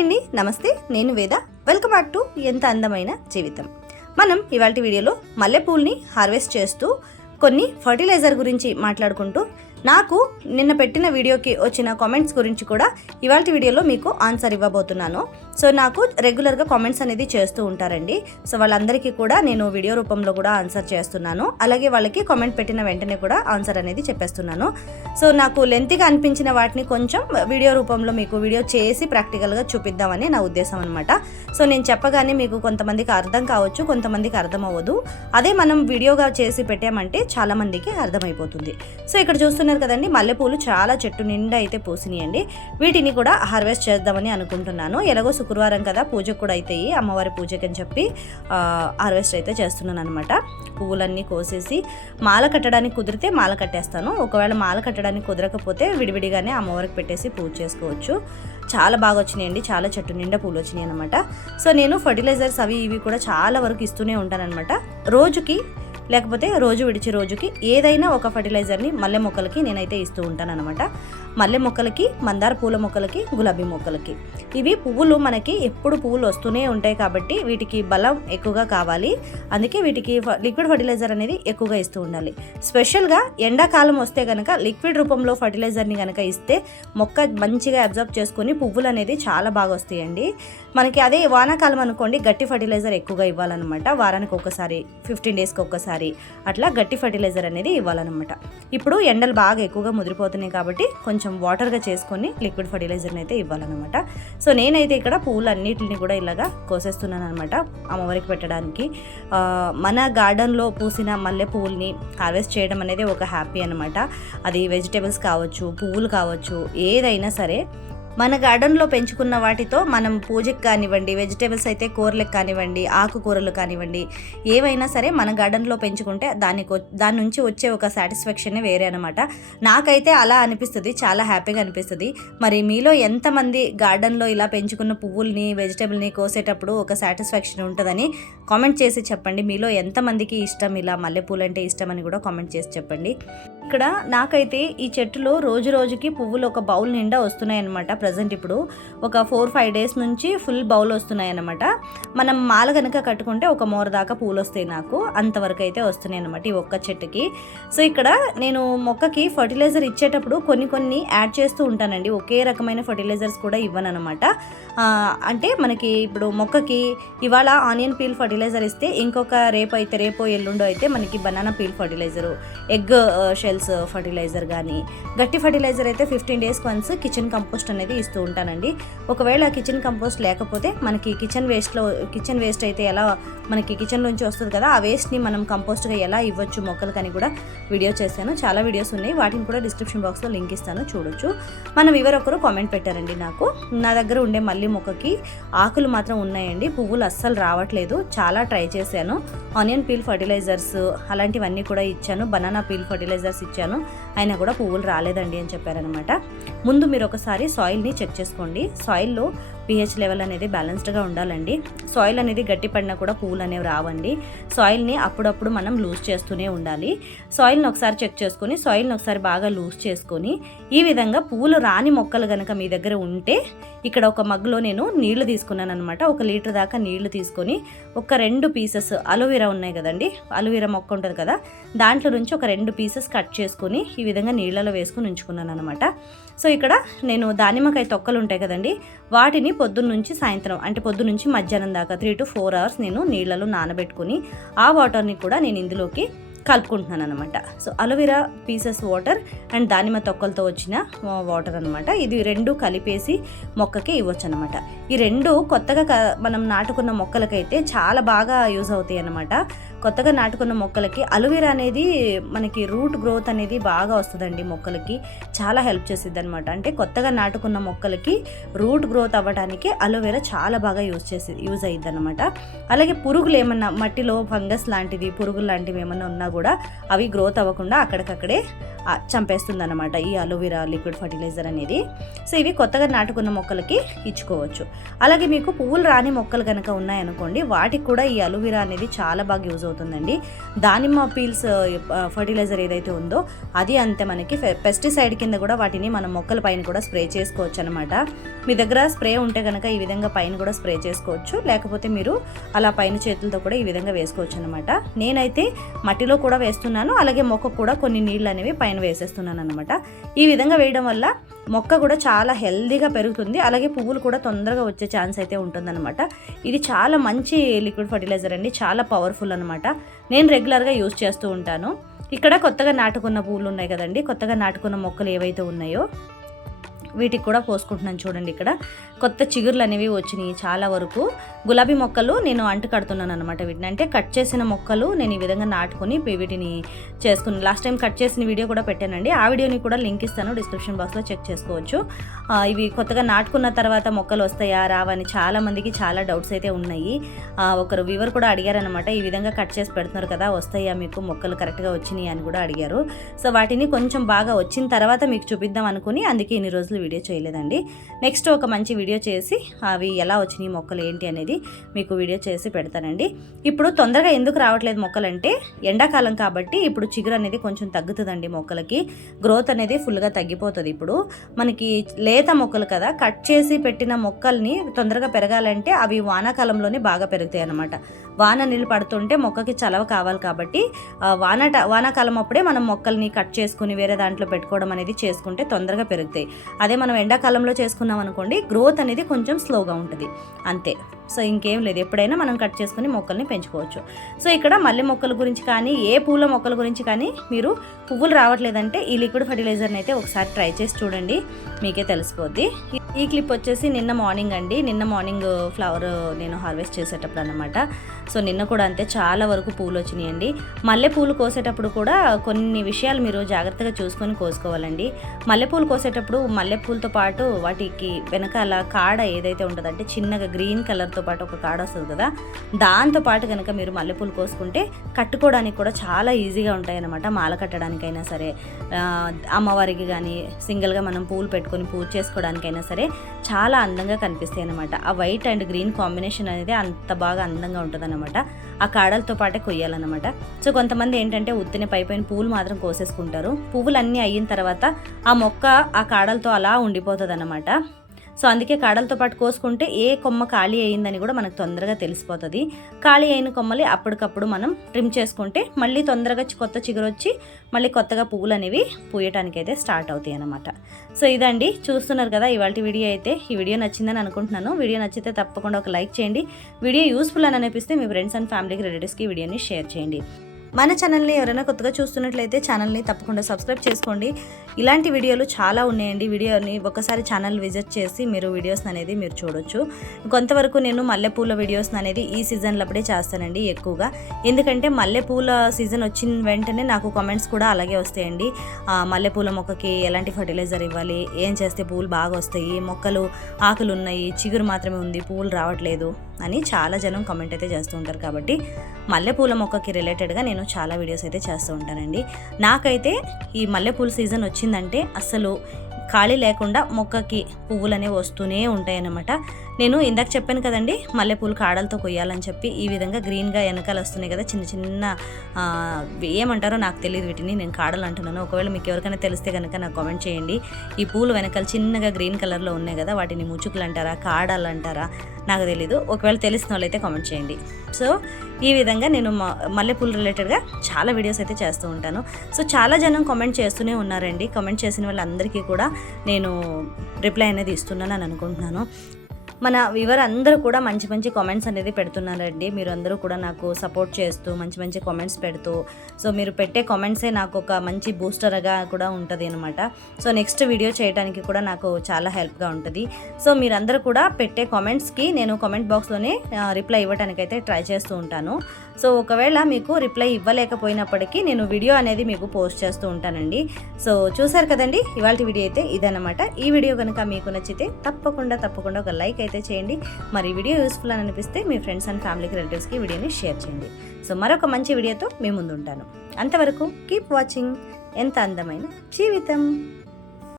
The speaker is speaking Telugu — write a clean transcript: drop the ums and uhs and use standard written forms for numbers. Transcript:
అండి, నమస్తే. నేను వేద. వెల్కమ్ బ్యాక్ టు ఎంత అందమైన జీవితం. మనం ఇవాల్టి వీడియోలో మల్లెపూల్ని హార్వెస్ట్ చేస్తూ కొన్ని ఫర్టిలైజర్ గురించి మాట్లాడుకుంటూ నాకు నిన్న పెట్టిన వీడియోకి వచ్చిన కామెంట్స్ గురించి కూడా ఇవాల్టి వీడియోలో మీకు ఆన్సర్ ఇవ్వబోతున్నాను. సో నాకు రెగ్యులర్గా కామెంట్స్ అనేది చేస్తూ ఉంటారండి. సో వాళ్ళందరికీ కూడా నేను వీడియో రూపంలో కూడా ఆన్సర్ చేస్తున్నాను. అలాగే వాళ్ళకి కామెంట్ పెట్టిన వెంటనే కూడా ఆన్సర్ అనేది చెప్పేస్తున్నాను. సో నాకు లెంతీగా అనిపించిన వాటిని కొంచెం వీడియో రూపంలో మీకు వీడియో చేసి ప్రాక్టికల్గా చూపిద్దామని నా ఉద్దేశం అనమాట. సో నేను చెప్పగానే మీకు కొంతమందికి అర్థం కావచ్చు, కొంతమందికి అర్థం అవ్వదు. అదే మనం వీడియోగా చేసి పెట్టామంటే చాలామందికి అర్థమైపోతుంది. సో ఇక్కడ చూస్తున్నారు కదండి, మల్లెపూలు చాలా చెట్టు నిండా అయితే పూసినాయండి. వీటిని కూడా హార్వెస్ట్ చేద్దామని అనుకుంటున్నాను. ఎలాగో శుక్రవారం కదా, పూజకు కూడా అవుతాయి, అమ్మవారి పూజకి అని చెప్పి హార్వెస్ట్ అయితే చేస్తున్నాను అనమాట. పువ్వులన్నీ కోసేసి మాల కట్టడానికి కుదిరితే మాల కట్టేస్తాను. ఒకవేళ మాల కట్టడానికి కుదరకపోతే విడివిడిగానే అమ్మవారికి పెట్టేసి పూజ చేసుకోవచ్చు. చాలా బాగా వచ్చినాయండి, చాలా చెట్టు నిండా పూలు వచ్చినాయి అనమాట. సో నేను ఫర్టిలైజర్స్ అవి ఇవి కూడా చాలా వరకు ఇస్తూనే ఉంటానన్నమాట. రోజుకి లేకపోతే రోజు విడిచి రోజుకి ఏదైనా ఒక ఫర్టిలైజర్ని మల్లె మొక్కలకి నేనైతే ఇస్తూ ఉంటాను అనమాట. మల్లె మొక్కలకి, మందార పూల మొక్కలకి, గులాబీ మొక్కలకి. ఇవి పువ్వులు మనకి ఎప్పుడు పువ్వులు వస్తూనే ఉంటాయి కాబట్టి వీటికి బలం ఎక్కువగా కావాలి. అందుకే వీటికి లిక్విడ్ ఫర్టిలైజర్ అనేది ఎక్కువగా ఇస్తూ ఉండాలి. స్పెషల్గా ఎండాకాలం వస్తే కనుక లిక్విడ్ రూపంలో ఫర్టిలైజర్ని కనుక ఇస్తే మొక్క మంచిగా అబ్జర్వ్ చేసుకొని పువ్వులు అనేది చాలా బాగా వస్తాయండి. మనకి అదే వానాకాలం అనుకోండి, గట్టి ఫర్టిలైజర్ ఎక్కువగా ఇవ్వాలన్నమాట. వారానికి ఒకసారి, 15 డేస్కి ఒక్కసారి అట్లా గట్టి ఫర్టిలైజర్ అనేది ఇవ్వాలన్నమాట. ఇప్పుడు ఎండలు బాగా ఎక్కువగా ముదిరిపోతున్నాయి కాబట్టి కొంచెం వాటర్గా చేసుకొని లిక్విడ్ ఫర్టిలైజర్ని అయితే ఇవ్వాలన్నమాట. సో నేనైతే ఇక్కడ పువ్వులన్నిటిని కూడా ఇలాగా కోసేస్తున్నాను అనమాట అమ్మవారికి పెట్టడానికి. మన గార్డెన్లో పూసిన మల్లె పువ్వుల్ని హార్వెస్ట్ చేయడం అనేది ఒక హ్యాపీ అనమాట. అది వెజిటేబుల్స్ కావచ్చు, పువ్వులు కావచ్చు, ఏదైనా సరే మన గార్డెన్లో పెంచుకున్న వాటితో మనం పూజకి కానివ్వండి, వెజిటేబుల్స్ అయితే కూరలకు కానివ్వండి, ఆకుకూరలు కానివ్వండి, ఏవైనా సరే మన గార్డెన్లో పెంచుకుంటే దాని నుంచి వచ్చే ఒక సాటిస్ఫాక్షనే వేరే అనమాట. నాకైతే అలా అనిపిస్తుంది, చాలా హ్యాపీగా అనిపిస్తుంది. మరి మీలో ఎంతమంది గార్డెన్లో ఇలా పెంచుకున్న పువ్వుల్ని, వెజిటేబుల్ని కోసేటప్పుడు ఒక సాటిస్ఫాక్షన్ ఉంటుందని కామెంట్ చేసి చెప్పండి. మీలో ఎంతమందికి ఇష్టం, ఇలా మల్లెపూలు అంటే ఇష్టం అని కూడా కామెంట్ చేసి చెప్పండి. ఇక్కడ నాకైతే ఈ చెట్టులో రోజు రోజుకి పువ్వులు ఒక బౌల్ నిండా వస్తున్నాయి అనమాట. ప్రజెంట్ ఇప్పుడు ఒక 4-5 డేస్ నుంచి ఫుల్ బౌల్ వస్తున్నాయి అనమాట. మనం మాల కనుక కట్టుకుంటే ఒక మోర దాకా పూలు వస్తాయి, నాకు అంతవరకు అయితే వస్తున్నాయి అనమాట ఈ ఒక్క చెట్టుకి. సో ఇక్కడ నేను మొక్కకి ఫర్టిలైజర్ ఇచ్చేటప్పుడు కొన్ని యాడ్ చేస్తూ ఉంటానండి. ఒకే రకమైన ఫర్టిలైజర్స్ కూడా ఇవ్వను అనమాట. అంటే మనకి ఇప్పుడు మొక్కకి ఇవాళ ఆనియన్ పీల్ ఫర్టిలైజర్ ఇస్తే ఇంకొక రేపో ఎల్లుండో అయితే మనకి banana peel fertilizer, egg shells fertilizer కానీ, గట్టి ఫర్టిలైజర్ అయితే 15 డేస్కి వన్స్ కిచెన్ కంపోస్ట్ అనేది ఇస్తూ ఉంటానండి. ఒకవేళ కిచెన్ కంపోస్ట్ లేకపోతే మనకి కిచెన్ వేస్ట్ అయితే ఎలా మనకి కిచెన్లోంచి వస్తుంది కదా, ఆ వేస్ట్ని మనం కంపోస్ట్గా ఎలా ఇవ్వచ్చు మొక్కలకని కూడా వీడియో చేశాను. చాలా వీడియోస్ ఉన్నాయి, వాటిని కూడా డిస్క్రిప్షన్ బాక్స్లో లింక్ ఇస్తాను, చూడొచ్చు. మన ఒకరు కామెంట్ పెట్టారండి, నాకు నా దగ్గర ఉండే మల్లి మొక్కకి ఆకులు మాత్రం ఉన్నాయండి, పువ్వులు అస్సలు రావట్లేదు, చాలా ట్రై చేశాను. ఆనియన్ పీల్ ఫర్టిలైజర్స్ అలాంటివన్నీ కూడా ఇచ్చాను, బనానా పీల్ ఫర్టిలైజర్స్ ఇచ్చాను, అయినా కూడా పువ్వులు రాలేదండి అని చెప్పారనమాట. ముందు మీరు ఒకసారి సాయిల్ని చెక్ చేసుకోండి. సాయిల్లో pH లెవెల్ అనేది బ్యాలెన్స్డ్గా ఉండాలండి. సాయిల్ అనేది గట్టి పడినా కూడా పువ్వులు అనేవి రావండి. సాయిల్ని అప్పుడప్పుడు మనం లూజ్ చేస్తూనే ఉండాలి. సాయిల్ని ఒకసారి చెక్ చేసుకొని, సాయిల్ని ఒకసారి బాగా లూజ్ చేసుకొని, ఈ విధంగా పువ్వులు రాని మొక్కలు కనుక మీ దగ్గర ఉంటే ఇక్కడ ఒక మగ్గులో నేను నీళ్లు తీసుకున్నాను అనమాట. 1 లీటర్ దాకా నీళ్లు తీసుకొని ఒక 2 పీసెస్ అలోవెరా ఉన్నాయి కదండి, అలోవెరా మొక్క ఉంటుంది కదా, దాంట్లో నుంచి ఒక 2 పీసెస్ కట్ చేసుకొని ఈ విధంగా నీళ్ళలో వేసుకుని ఉంచుకున్నాను అనమాట. సో ఇక్కడ నేను దానిమ్మకాయ తొక్కలు ఉంటాయి కదండి, వాటిని పొద్దున్న నుంచి సాయంత్రం, అంటే పొద్దు నుంచి మధ్యాహ్నం దాకా 3 to 4 hours నేను నీళ్ళలో నానబెట్టుకుని ఆ వాటర్ని కూడా నేను ఇందులోకి కలుపుకుంటున్నాను అనమాట. So aloe vera pieces water and దానిమ్మ తొక్కలతో వచ్చిన వాటర్ అనమాట. ఇది 2 కలిపేసి మొక్కకి ఇవ్వచ్చు అనమాట. ఈ 2 కొత్తగా మనం నాటుకున్న మొక్కలకైతే చాలా బాగా యూజ్ అవుతాయి అనమాట. కొత్తగా నాటుకున్న మొక్కలకి అలోవెరా అనేది మనకి రూట్ గ్రోత్ అనేది బాగా వస్తుందండి, మొక్కలకి చాలా హెల్ప్ చేసిద్ది అనమాట. అంటే కొత్తగా నాటుకున్న మొక్కలకి రూట్ గ్రోత్ అవ్వడానికి అలోవెరా చాలా బాగా యూజ్ అయ్యిద్ది అనమాట. అలాగే పురుగులు ఏమన్నా మట్టిలో ఫంగస్ లాంటిది, పురుగులు లాంటివి ఏమన్నా ఉన్నా కూడా అవి గ్రోత్ అవ్వకుండా అక్కడికక్కడే చంపేస్తుంది అనమాట ఈ అలోవెరా లిక్విడ్ ఫర్టిలైజర్ అనేది. సో ఇవి కొత్తగా నాటుకున్న మొక్కలకి ఇచ్చుకోవచ్చు. అలాగే మీకు పువ్వులు రాని మొక్కలు కనుక ఉన్నాయనుకోండి, వాటికి కూడా ఈ అలోవెరా అనేది చాలా బాగా యూజ్ అవుతుందండి. దానిమ్మ పీల్స్ ఫర్టిలైజర్ ఏదైతే ఉందో అది అంతే మనకి పెస్టిసైడ్ కింద కూడా వాటిని మనం మొక్కల పైన కూడా స్ప్రే చేసుకోవచ్చు అనమాట. మీ దగ్గర స్ప్రే ఉంటే కనుక ఈ విధంగా పైన కూడా స్ప్రే చేసుకోవచ్చు, లేకపోతే మీరు అలా పైన చేతులతో కూడా ఈ విధంగా వేసుకోవచ్చు అనమాట. నేనైతే మట్టిలో కూడా వేస్తున్నాను, అలాగే మొక్క కూడా కొన్ని నీళ్ళు అనేవి పైన వేసేస్తున్నాను అనమాట. ఈ విధంగా వేయడం వల్ల మొక్క కూడా చాలా హెల్దీగా పెరుగుతుంది, అలాగే పువ్వులు కూడా తొందరగా వచ్చే ఛాన్స్ అయితే ఉంటుందన్నమాట. ఇది చాలా మంచి లిక్విడ్ ఫర్టిలైజర్ అండి, చాలా పవర్ఫుల్ అనమాట. నేను రెగ్యులర్గా యూజ్ చేస్తూ ఉంటాను. ఇక్కడ కొత్తగా నాటుకున్న పువ్వులు ఉన్నాయి కదండి, కొత్తగా నాటుకున్న మొక్కలు ఏవైతే ఉన్నాయో వీటికి కూడా పోసుకుంటున్నాను. చూడండి, ఇక్కడ కొత్త చిగుర్లు అనేవి వచ్చినాయి చాలా వరకు. గులాబీ మొక్కలు నేను అంటు కడుతున్నాను అనమాట. వీటిని అంటే కట్ చేసిన మొక్కలు నేను ఈ విధంగా నాటుకొని వీటిని చేసుకున్నాను. లాస్ట్ టైం కట్ చేసిన వీడియో కూడా పెట్టానండి, ఆ వీడియోని కూడా లింక్ ఇస్తాను, డిస్క్రిప్షన్ బాక్స్లో చెక్ చేసుకోవచ్చు. ఇవి కొత్తగా నాటుకున్న తర్వాత మొక్కలు వస్తాయా రావని చాలామందికి చాలా డౌట్స్ అయితే ఉన్నాయి. ఒకరు వ్యూవర్ కూడా అడిగారనమాట, ఈ విధంగా కట్ చేసి పెడుతున్నారు కదా, వస్తాయా మీకు మొక్కలు కరెక్ట్గా వచ్చినాయి అని కూడా అడిగారు. సో వాటిని కొంచెం బాగా వచ్చిన తర్వాత మీకు చూపిద్దాం అనుకుని అందుకే ఇన్ని రోజులు వీడియో చేయలేదండి. నెక్స్ట్ ఒక మంచి వీడియో చేసి అవి ఎలా వచ్చినాయి మొక్కలు ఏంటి అనేది మీకు వీడియో చేసి పెడతానండి. ఇప్పుడు తొందరగా ఎందుకు రావట్లేదు మొక్కలంటే ఎండాకాలం కాబట్టి ఇప్పుడు చిగురు అనేది కొంచెం తగ్గుతుందండి, మొక్కలకి గ్రోత్ అనేది ఫుల్గా తగ్గిపోతుంది. ఇప్పుడు మనకి లేత మొక్కలు కదా, కట్ చేసి పెట్టిన మొక్కల్ని తొందరగా పెరగాలంటే అవి వానాకాలంలోనే బాగా పెరుగుతాయి అన్నమాట. వాన నీళ్ళు పడుతుంటే మొక్కకి చలవ కావాలి కాబట్టి వానాకాలం అప్పుడే మనం మొక్కల్ని కట్ చేసుకుని వేరే దాంట్లో పెట్టుకోవడం అనేది చేసుకుంటే తొందరగా పెరుగుతాయి. అదే మనం ఎండాకాలంలో చేసుకున్నాం అనుకోండి, గ్రోత్ అనేది కొంచెం స్లోగా ఉంటుంది అంతే. సో ఇంకేం లేదు, ఎప్పుడైనా మనం కట్ చేసుకుని మొక్కల్ని పెంచుకోవచ్చు. సో ఇక్కడ మల్లె మొక్కల గురించి కానీ ఏ పూల మొక్కల గురించి కానీ మీరు పువ్వులు రావట్లేదంటే ఈ లిక్విడ్ ఫర్టిలైజర్ని అయితే ఒకసారి ట్రై చేసి చూడండి, మీకే తెలిసిపోద్ది. ఈ క్లిప్ వచ్చేసి నిన్న మార్నింగ్ అండి, నిన్న మార్నింగ్ ఫ్లవర్ నేను హార్వెస్ట్ చేసేటప్పుడు అనమాట. సో నిన్న కూడా అంతే చాలా వరకు పూలు వచ్చినాయండి. మల్లెపూలు కోసేటప్పుడు కూడా కొన్ని విషయాలు మీరు జాగ్రత్తగా చూసుకొని కోసుకోవాలండి. మల్లెపూలు కోసేటప్పుడు మల్లెపూలతో పాటు వాటికి వెనకాల కాడ ఏదైతే ఉంటుందంటే చిన్నగా గ్రీన్ కలర్తో పాటు ఒక కాడ వస్తుంది కదా, దాంతో పాటు కనుక మీరు మల్లెపూలు కోసుకుంటే కట్టుకోవడానికి కూడా చాలా ఈజీగా ఉంటాయి అన్నమాట. మాల కట్టడానికైనా సరే, అమ్మవారికి కానీ సింగిల్గా మనం పూలు పెట్టుకొని పూజ చేసుకోవడానికైనా సరే చాలా అందంగా కనిపిస్తాయి అన్నమాట. ఆ వైట్ అండ్ గ్రీన్ కాంబినేషన్ అనేది అంత బాగా అందంగా ఉంటుంది అన్నమాట. ఆ కాడలతో పాటే కొయ్యాలన్నమాట. సో కొంతమంది ఏంటంటే ఉత్తిని పైపైన పువ్వులు మాత్రం కోసేసుకుంటారు. పువ్వులన్నీ అయిన తర్వాత ఆ మొక్క ఆ కాడలతో అలా ఉండిపోతుంది అన్నమాట. సో అందుకే కాడలతో పాటు కోసుకుంటే ఏ కొమ్మ ఖాళీ అయ్యిందని కూడా మనకు తొందరగా తెలిసిపోతుంది. ఖాళీ అయిన కొమ్మలు అప్పటికప్పుడు మనం ట్రిమ్ చేసుకుంటే మళ్ళీ తొందరగా కొత్త చిగురు వచ్చి మళ్ళీ కొత్తగా పువ్వులు అనేవి పూయటానికైతే స్టార్ట్ అవుతాయి అన్నమాట. సో ఇదండి, చూస్తున్నారు కదా ఇవాళ వీడియో అయితే. ఈ వీడియో నచ్చిందని అనుకుంటున్నాను. వీడియో నచ్చితే తప్పకుండా ఒక లైక్ చేయండి. వీడియో యూస్ఫుల్ అని అనిపిస్తే మీ ఫ్రెండ్స్ అండ్ ఫ్యామిలీకి రిలేటివ్స్కి వీడియోని షేర్ చేయండి. మన ఛానల్ని ఎవరైనా కొత్తగా చూస్తున్నట్లయితే ఛానల్ని తప్పకుండా సబ్స్క్రైబ్ చేసుకోండి. ఇలాంటి వీడియోలు చాలా ఉన్నాయండి. వీడియోని ఒకసారి ఛానల్ విజిట్ చేసి మీరు వీడియోస్ అనేది మీరు చూడొచ్చు. కొంతవరకు నేను మల్లెపూల వీడియోస్ అనేది ఈ సీజన్లో అప్పుడే చేస్తానండి ఎక్కువగా. ఎందుకంటే మల్లెపూల సీజన్ వచ్చిన వెంటనే నాకు కామెంట్స్ కూడా అలాగే వస్తాయండి. మల్లెపూల మొక్కకి ఎలాంటి ఫర్టిలైజర్ ఇవ్వాలి, ఏం చేస్తే పూలు బాగా వస్తాయి, మొక్కలు ఆకులు ఉన్నాయి, చిగురు మాత్రమే ఉంది, పూలు రావట్లేదు అని చాలా జనం కామెంట్ అయితే చేస్తూ ఉంటారు. కాబట్టి మల్లెపూల మొక్కకి రిలేటెడ్గా నేను చాలా వీడియోస్ అయితే చేస్తూ ఉంటానండి. నాకైతే ఈ మల్లెపూల సీజన్ వచ్చిందంటే అసలు ఖాళీ లేకుండా మొక్కకి పువ్వులు అనేవి వస్తూనే ఉంటాయన్నమాట. నేను ఇందాక చెప్పాను కదండి, మల్లెపూలు కాడలతో కొయ్యాలని చెప్పి ఈ విధంగా గ్రీన్గా వెనకాల వస్తున్నాయి కదా, చిన్న చిన్న ఏమంటారో నాకు తెలియదు, వీటిని నేను కాడలు అంటున్నాను. ఒకవేళ మీకు ఎవరికైనా తెలిస్తే కనుక నాకు కామెంట్ చేయండి. ఈ పూలు వెనకాల చిన్నగా గ్రీన్ కలర్లో ఉన్నాయి కదా, వాటిని ముచుకులు అంటారా కాడలు అంటారా నాకు తెలీదు. ఒకవేళ తెలిసిన వాళ్ళైతే కామెంట్ చేయండి. సో ఈ విధంగా నేను మల్లెపూలు రిలేటెడ్గా చాలా వీడియోస్ అయితే చేస్తూ ఉంటాను. సో చాలా జనం కామెంట్ చేస్తూనే ఉన్నారండి. కామెంట్ చేసిన వాళ్ళందరికీ కూడా నేను రిప్లై అనేది ఇస్తున్నాను అని అనుకుంటున్నాను. మన వ్యూవర్ అందరూ కూడా మంచి మంచి కామెంట్స్ అనేది పెడుతున్నారండి. మీరు అందరూ కూడా నాకు సపోర్ట్ చేస్తూ మంచి మంచి కామెంట్స్ పెడుతూ, సో మీరు పెట్టే కామెంట్సే నాకు ఒక మంచి బూస్టర్గా కూడా ఉంటుంది అనమాట. సో నెక్స్ట్ వీడియో చేయడానికి కూడా నాకు చాలా హెల్ప్గా ఉంటుంది. సో మీరందరూ కూడా పెట్టే కామెంట్స్కి నేను కామెంట్ బాక్స్లోనే రిప్లై ఇవ్వడానికైతే ట్రై చేస్తూ ఉంటాను. సో ఒకవేళ మీకు రిప్లై ఇవ్వలేకపోయినప్పటికీ నేను వీడియో అనేది మీకు పోస్ట్ చేస్తూ ఉంటానండి. సో చూసారు కదండి, ఇవాళ వీడియో అయితే ఇదన్నమాట. ఈ వీడియో కనుక మీకు నచ్చితే తప్పకుండా ఒక లైక్ అయితే చేయండి. మరి వీడియో యూస్ఫుల్ అని అనిపిస్తే మీ ఫ్రెండ్స్ అండ్ ఫ్యామిలీకి రిలేటివ్స్కి వీడియోని షేర్ చేయండి. సో మరొక మంచి వీడియోతో మీ ముందు ఉంటాను. అంతవరకు కీప్ వాచింగ్ ఎంత అందమైన జీవితం.